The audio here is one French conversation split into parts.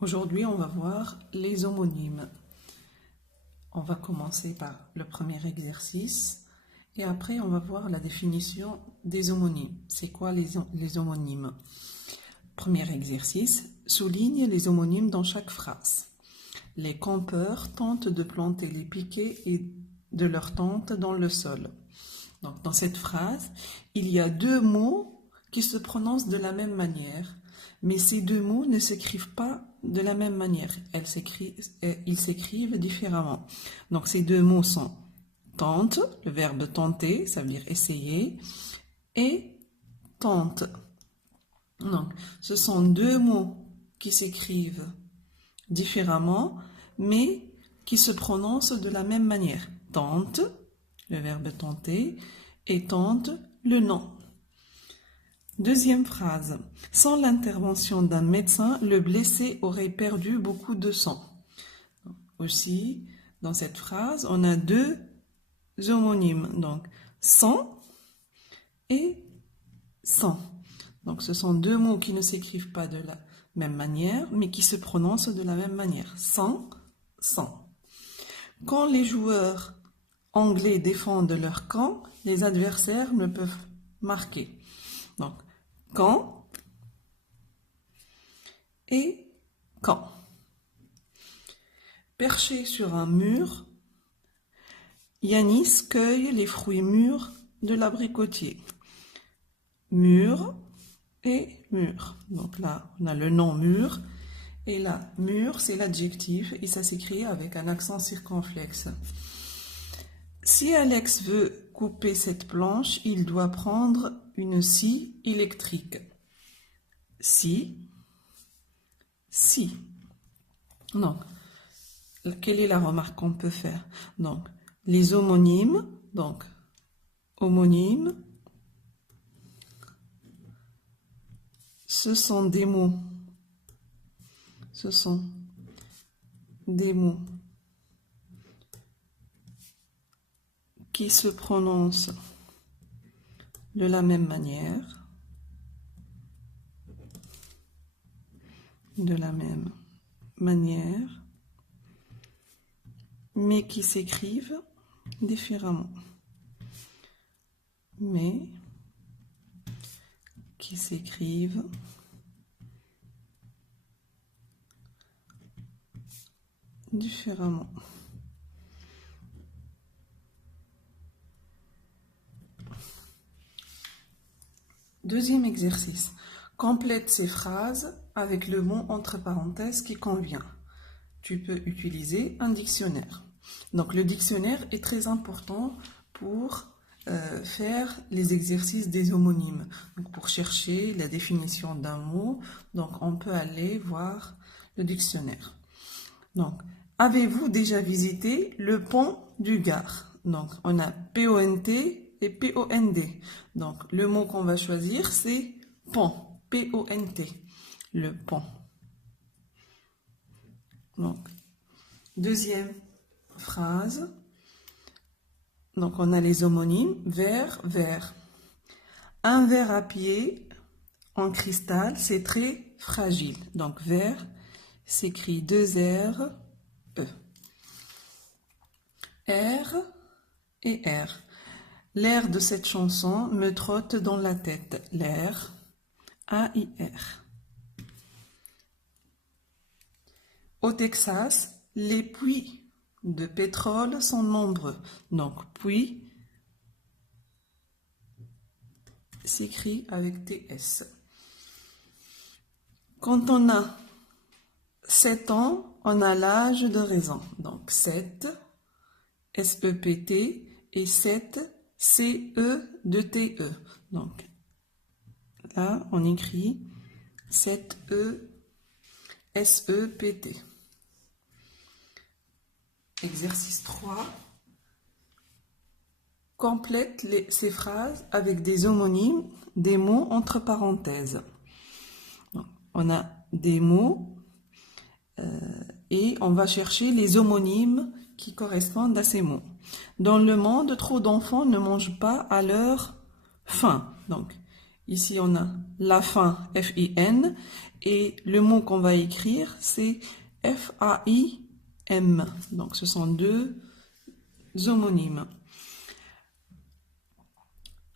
Aujourd'hui, on va voir les homonymes. On va commencer par le premier exercice et après on va voir la définition des homonymes. C'est quoi les homonymes? Premier exercice, souligne les homonymes dans chaque phrase. Les campeurs tentent de planter les piquets et de leur tente dans le sol. Donc, dans cette phrase, il y a deux mots qui se prononcent de la même manière, mais ces deux mots ne s'écrivent pas de la même manière. Ils s'écrivent différemment. Donc, ces deux mots sont tente, le verbe tenter, ça veut dire essayer, et tente. Donc, ce sont deux mots qui s'écrivent différemment, mais qui se prononcent de la même manière. Tente, le verbe tenter, et tente, le nom. Deuxième phrase. Sans l'intervention d'un médecin, le blessé aurait perdu beaucoup de sang. Aussi, dans cette phrase, on a deux homonymes. Donc, sans et sans. Donc, ce sont deux mots qui ne s'écrivent pas de la même manière, mais qui se prononcent de la même manière. Sans, sans. Quand les joueurs anglais défendent leur camp, les adversaires ne peuvent marquer. Donc, quand et quand. Perché sur un mur, Yanis cueille les fruits mûrs de l'abricotier. Mûr et mûr. Donc là, on a le nom mûr. Et là, mûr, c'est l'adjectif et ça s'écrit avec un accent circonflexe. Si Alex veut couper cette planche, il doit prendre une scie électrique. Si. Donc, quelle est la remarque qu'on peut faire? Donc, les homonymes, donc, homonymes, ce sont des mots qui se prononcent de la même manière, mais qui s'écrivent différemment. Deuxième exercice. Complète ces phrases avec le mot entre parenthèses qui convient. Tu peux utiliser un dictionnaire. Donc le dictionnaire est très important pour faire les exercices des homonymes. Donc, pour chercher la définition d'un mot, donc on peut aller voir le dictionnaire. Donc, avez-vous déjà visité le pont du Gard? Donc, on a P-O-N-T et P-O-N-D. Donc, le mot qu'on va choisir, c'est pont. P-O-N-T. Le pont. Donc, deuxième phrase. Donc, on a les homonymes. Verre, verre. Un verre à pied en cristal, c'est très fragile. Donc, verre s'écrit 2 R, E. R et R. L'air de cette chanson me trotte dans la tête. L'air, A-I-R. Au Texas, les puits de pétrole sont nombreux. Donc, puits s'écrit avec TS. Quand on a 7 ans, on a l'âge de raison. Donc, 7, S-E-P-T, et 7, C-E-T-E. Donc, là, on écrit 7-E, S-E-P-T. Exercice 3. Complète ces phrases avec des homonymes, des mots entre parenthèses. Donc, on a des mots et on va chercher les homonymes qui correspondent à ces mots. Dans le monde, trop d'enfants ne mangent pas à leur faim. Donc, Ici, on a la fin, F-I-N, et le mot qu'on va écrire, c'est F-A-I-M. Donc, ce sont deux homonymes.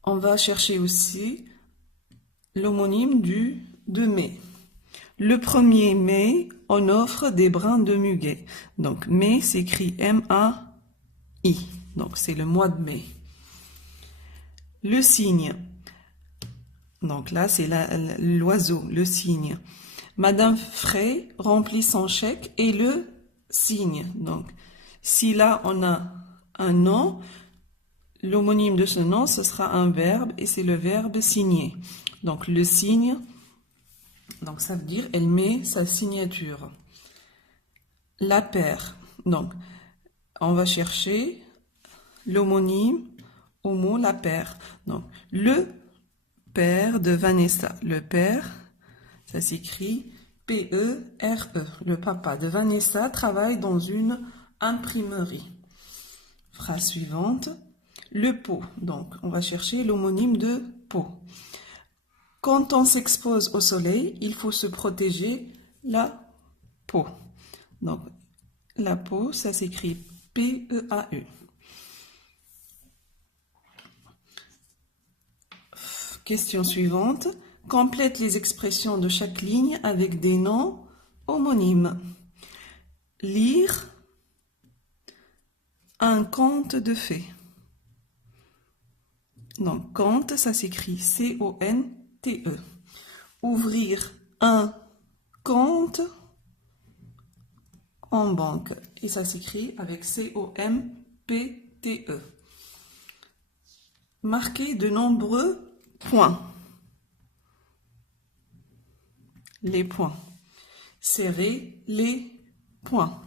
On va chercher aussi l'homonyme de mai. Le 1er mai, on offre des brins de muguet. Donc, mai s'écrit M-A-I. Donc, c'est le mois de mai. Le cygne. Donc là, c'est l'oiseau, le cygne. Madame Frey remplit son chèque et le cygne. Donc, si là, on a un nom, l'homonyme de ce nom, ce sera un verbe et c'est le verbe signer. Donc, le cygne, donc ça veut dire elle met sa signature. La paire. Donc, on va chercher l'homonyme au mot la paire. Donc, le père de Vanessa. Le père, ça s'écrit P-E-R-E. Le papa de Vanessa travaille dans une imprimerie. Phrase suivante. Le pot. Donc, on va chercher l'homonyme de pot. Quand on s'expose au soleil, il faut se protéger la peau. Donc, la peau, ça s'écrit P-E-A-U. Question suivante. Complète les expressions de chaque ligne avec des noms homonymes. Lire un conte de fées. Donc, conte, ça s'écrit C-O-N-T-E. Ouvrir un compte en banque. Et ça s'écrit avec C-O-M-P-T-E. Marquer de nombreux points. Les points. Serrer les points.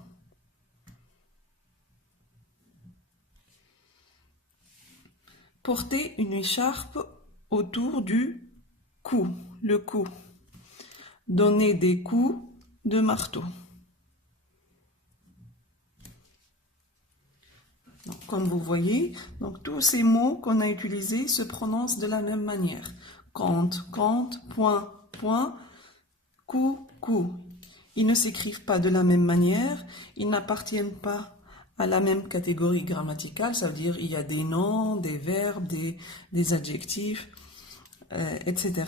Porter une écharpe autour du cou, le cou. Donner des coups de marteau. Donc, comme vous voyez, donc, tous ces mots qu'on a utilisés se prononcent de la même manière. Compte, compte, point, point, coup, coup. Ils ne s'écrivent pas de la même manière, ils n'appartiennent pas à la même catégorie grammaticale, ça veut dire il y a des noms, des verbes, des adjectifs, etc.